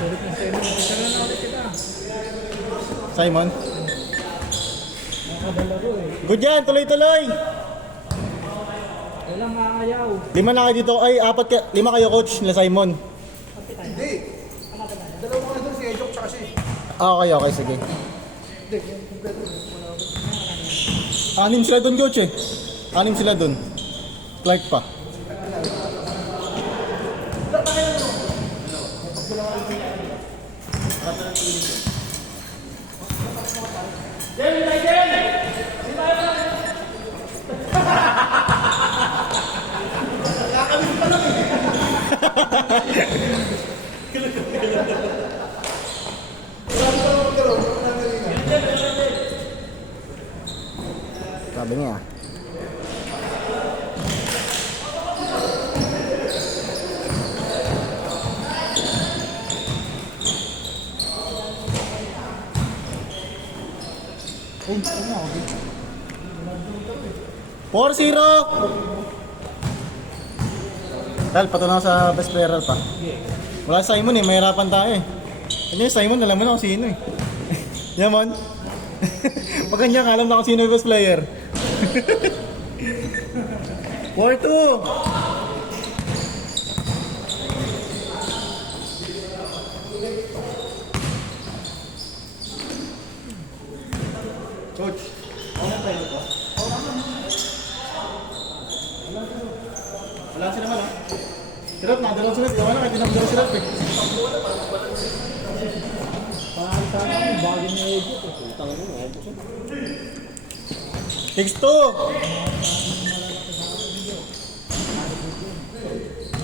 Sulit na Simon. Sana na ulit kita. Simon. Nakadala ko eh. Good yan, tuloy-tuloy. Walang maayaw. 5 na kayo dito. Ay, 5 kayo coach nila Simon. Hindi. Dalawa ko na doon si Ejok tsaka si... Okay, okay, sige. 6 sila doon coach eh. 6 sila doon. Clark pa. Sabi niya. Ay, ano ako? 4-0. Tal, patunang sa best player pa. Wala Simon eh, mahirapan tayo eh. Ano yung Simon, alam mo na kung sino eh. Yaman. Pag ganyan, alam na kung sino yung best player. 4-2. Coach, ano tayo ito? Wala sila naman ah. Sirap, nakadalaw sila. Yaman na, kahit dinamdala sila eh. Parang sana yung bagay na Egypt eh. Utang mo, ako po. 6-2.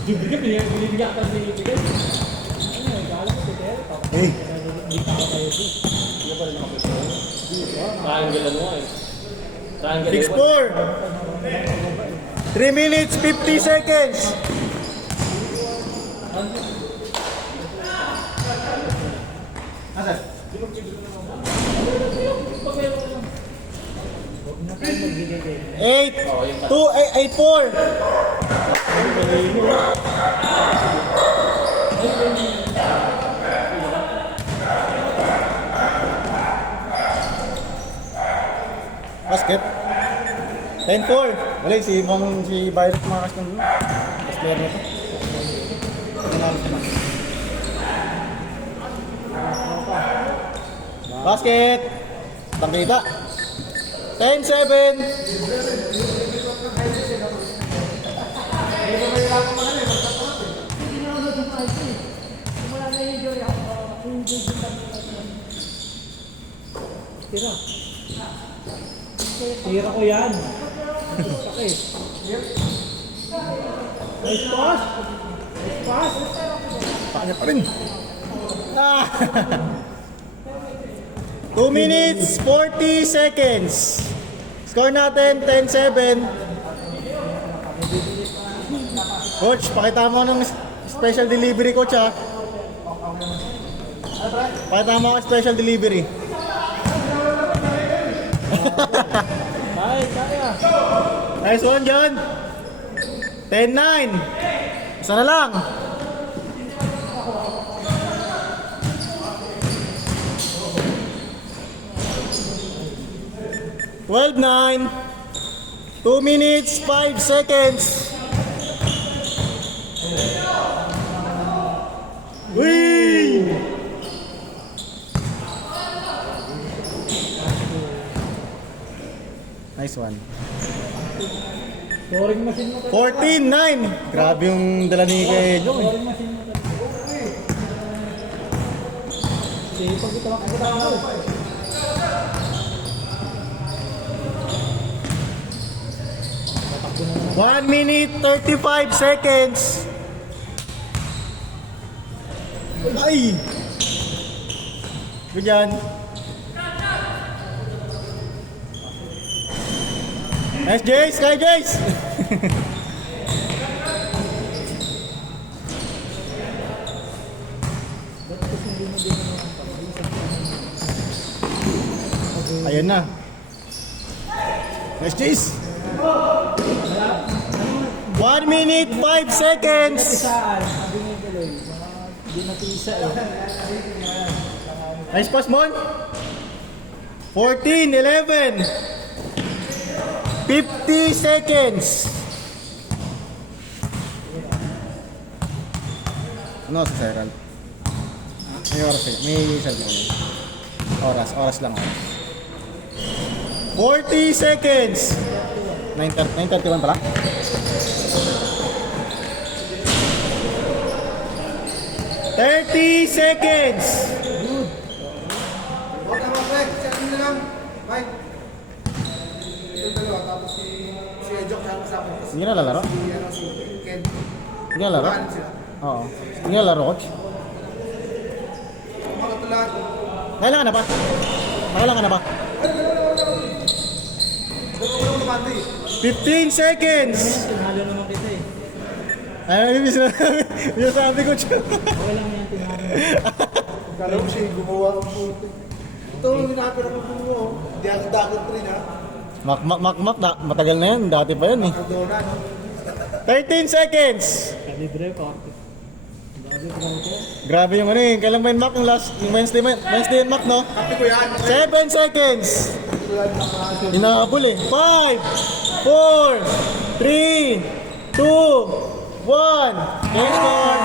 Bibigyan, binibigyan ka sa bibigyan. Ano, gala ko si Tere. Eh. Hindi pa ako tayo doon. Hindi pa rin nakapagpapalala. Triangle mo eh. Triangle 6-4. 3 minutes, 50 seconds. Asan? 8-2-8-4. Basket. 10-4. Wala si Byron tumakas ng dun. Best player nito. Nanalo siya na. Basket. Tangkita. 10-7. Tira. Tira ko yan. Sakit. Nice pass. Nice pass. Pakanya pa rin. 2 minutes, 40 seconds. Score natin, 10-7. Coach, pakita mo ng special delivery, coach ha. Pakita mo ang special delivery. Kaya. Nice one, John. 10-9. Isa na lang. $12-9. 2 minutes, 5 seconds. Whee! Nice one. Scoring machine mo. 14-9. Grabe yung dala ni kay Jong. Scoring machine mo. Sige, pag ito ako. 1 minute, 35 seconds. Ay! Good yan. Nice, Jace! Kaya, Jace! Ayan na. Nice, Jace! 1 minute, 5 seconds. Saan? Sabi niya tuloy. Hindi napisa eh. Nice pass, Mon. 14, 11. 50 seconds. Ano sa Cyril? May oras eh. May cellphone. Oras lang oras. 40 seconds. 9:31 pala? 30 seconds. Huwag ka mag-break. Siya na lang. Bye. Ito dalawa. Tapos si Ejok na kasama. Hindi na lalaro? Si Ken. Hindi na laro? Paano sila? Oo. Hindi na laro, coach? Mga tulat. Kailangan na ba? Kailangan na ba? Dalawa ko naman eh. 15 seconds. Tinalo naman kita eh. Ay, yung sabi ko, Okay lang yan, tinalo. Kala mo siya gumawa ang puto. Ito, hinapin ako gumawa. Hindi ako dakot rin ha. Matagal na yan. Dati pa yan eh. Cardona, no? 13 seconds. Kalibre, party. Bago ko lang ito. Grabe yung ano eh. Kailan ba yung Mac? Yung last, yung Wednesday and Mac, no? Kapi ko yan. 7 seconds. Kapi ko yan. Nakaso. Hinahabol eh. 5, 4, 3, 2, 1. Game score.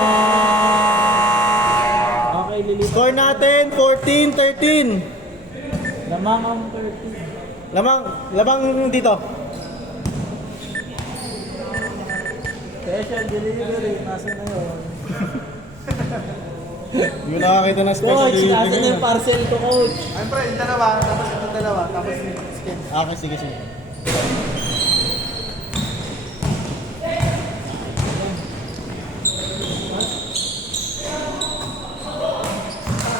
Okay, lilipat. Score natin, 14-13. Lamang ang 30. Lamang dito. Special delivery, nasa na yun? Hindi ko nakakita ng special Coach, delivery nasa na ngayon. yung parcel ko, coach? Ay, pre, yung dalawa. Tapos itong dalawa. Tapos si Skin. Okay, sige.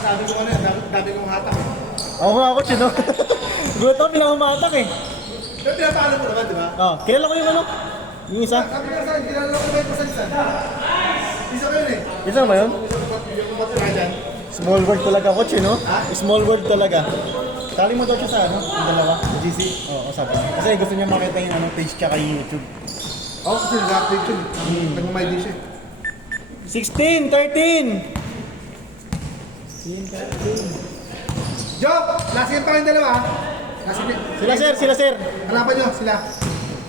Sabi ko ano yan. Dami kong hatak eh. Ako, chino. Gulat ako, pinakamatak eh. Pero pinapalo ko naman, di ba? Oh, kilala ko yung ano? Yung isa? Sabi ko sa akin, kilala ko ba yung pasalisan? Isa ko yun eh. Isa ba yun? Yung kumatira dyan. Small word talaga, coach, no? Small word talaga. Tali mo daw siya sa ano? Yung dalawa. GC. Oo, sabi. Kasi gusto niya makita yung ano, page tsaka yung YouTube. Oo, kasi nag-update yun eh. Nag-my dish eh. 16, 13. Joke! Last game pa kayong dalawa ha? Last game. Sila sir. Hanapan nyo, sila.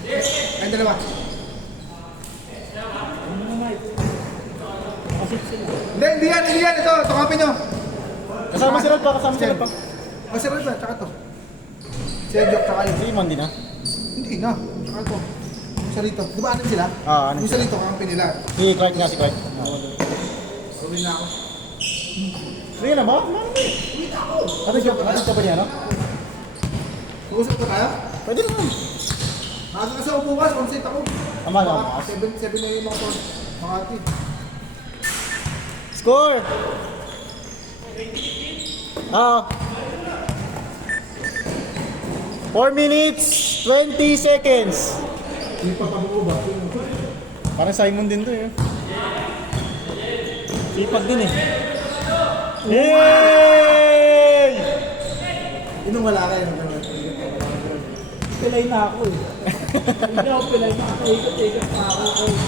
Kayong dalawa. Hindi yan. Ito, tukapin nyo. Kasama sila pa. Masarap ba? Tsaka to. Si Joke, tsaka yun. Si Iman din ha? Hindi na. Tsaka to. Yung sa rito. Di ba anim sila? Ah, anim Yung sa rito, kakampin nila. Si Clark nga, si Clark. Tuloy na ako. Sige na ba? Ano siya? Ano ka ba niya, no? Mag-usap ko tayo? Pwede naman. Maaga kasi ako bukas, on-site ako. Tama na ako. 7 na yung mga to. Mga ati. Score! Ah. 4 minutes, 20 seconds. Hindi pa pag-uubak. Parang Simon din to eh. Sipag din eh. Yay! Inong wala kayo. Pilay na ako eh. Hindi ako pilay na ako. Ikot na ako, coach.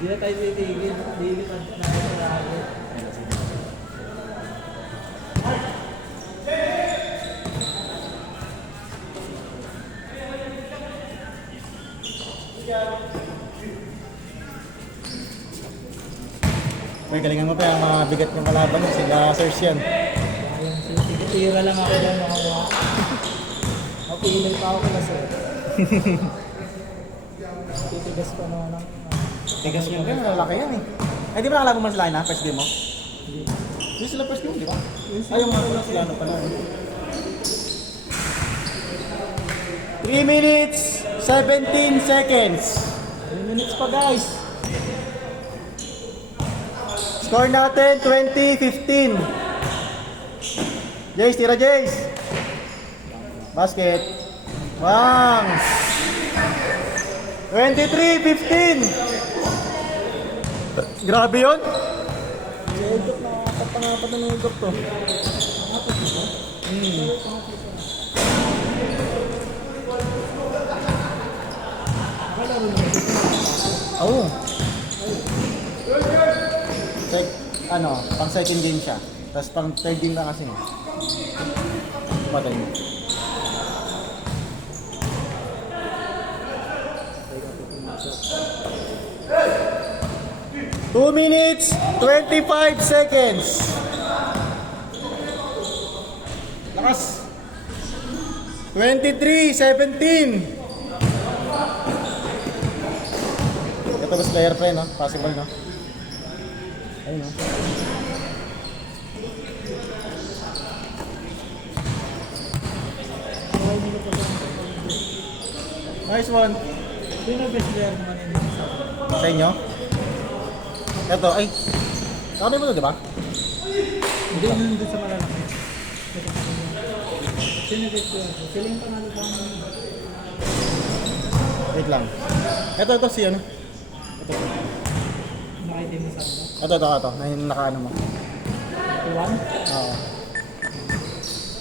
Hindi na tayo titigil. Lilipad na ako sa akin. Uy, galingan mo pa yung mga bigat ng kalaban niya. Sila Sir Sian. Tira lang ako dyan mga mga. Mapilay pa ako kila sir. Titigas pa naman ang... Tigas mo kayo, malalaki yan eh. Ay, di ba nakalaban mo sila na? First game mo? Hindi sila first game, di ba? Ay, yung mga sila na pala. 3 minutes, 17 seconds. 3 minutes pa guys. Score natin, 20-15. Jace, tira Jace. Basket. Bang! 23-15. Grabe yun. Medyo nakakapangapat na ng to. Oo. Pang second game siya. Tapos pang third game na kasi. Patay mo. Two minutes, 25 seconds. Lakas. 23-17. Ito ba player pre, no? Possible, no? Ayun, no? Nice one. Sino best player naman yun? Sa inyo? Ito, ay. Nakano mo to, di ba? Hindi naman doon sa malalaki. Sino best player? Sila yung panalo pa naman. Wait lang. Ito, si ano? Ito. Nakaitim na sa ano? Ito. Nakaano mo. 1? Oo.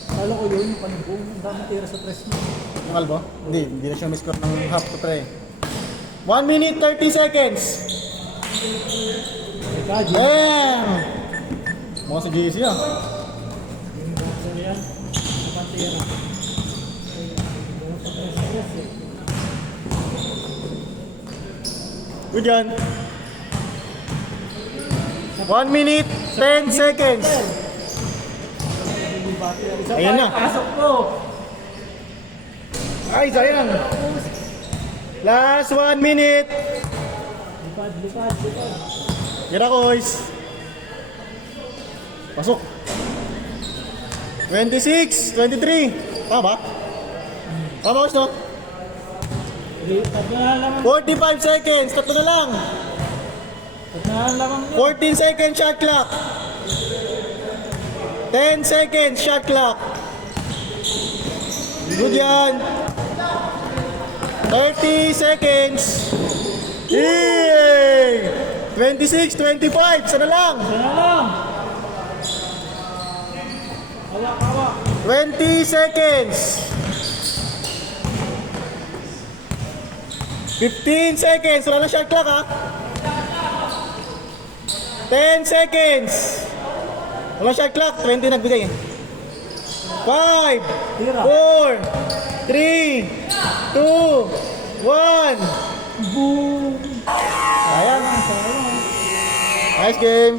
Kala ko yun, yung panibong. Ang dami tira sa press mo. Yung kalbo? Hindi na siya miscore ng half to pre. 1 minute, 30 seconds. Ika, Jim. Bam! Mga si JC ah. Yung boxer yan. Ang tira. Sa press eh. Good yan. 1 minute, 10 seconds. Ayan na. Pasok ko. Ay, sayang. Last 1 minute. Lipad. Gira koys. Pasok. 26, 23. Tama ba? Tama koys, no? Tatlo na lang. 45 seconds. Tatlo na lang. Tatlo na lang. 14 seconds shot clock. 10 seconds shot clock. Good yan. 30 seconds. Yay! 26, 25. Sana lang. Sana lang. Hawak. 20 seconds. 15 seconds. Wala na shot clock ha. 10 seconds. Wala shot clock. 20 nagbigay. 5, 4, 3, 2, 1. Boom. Ayan. Nice game.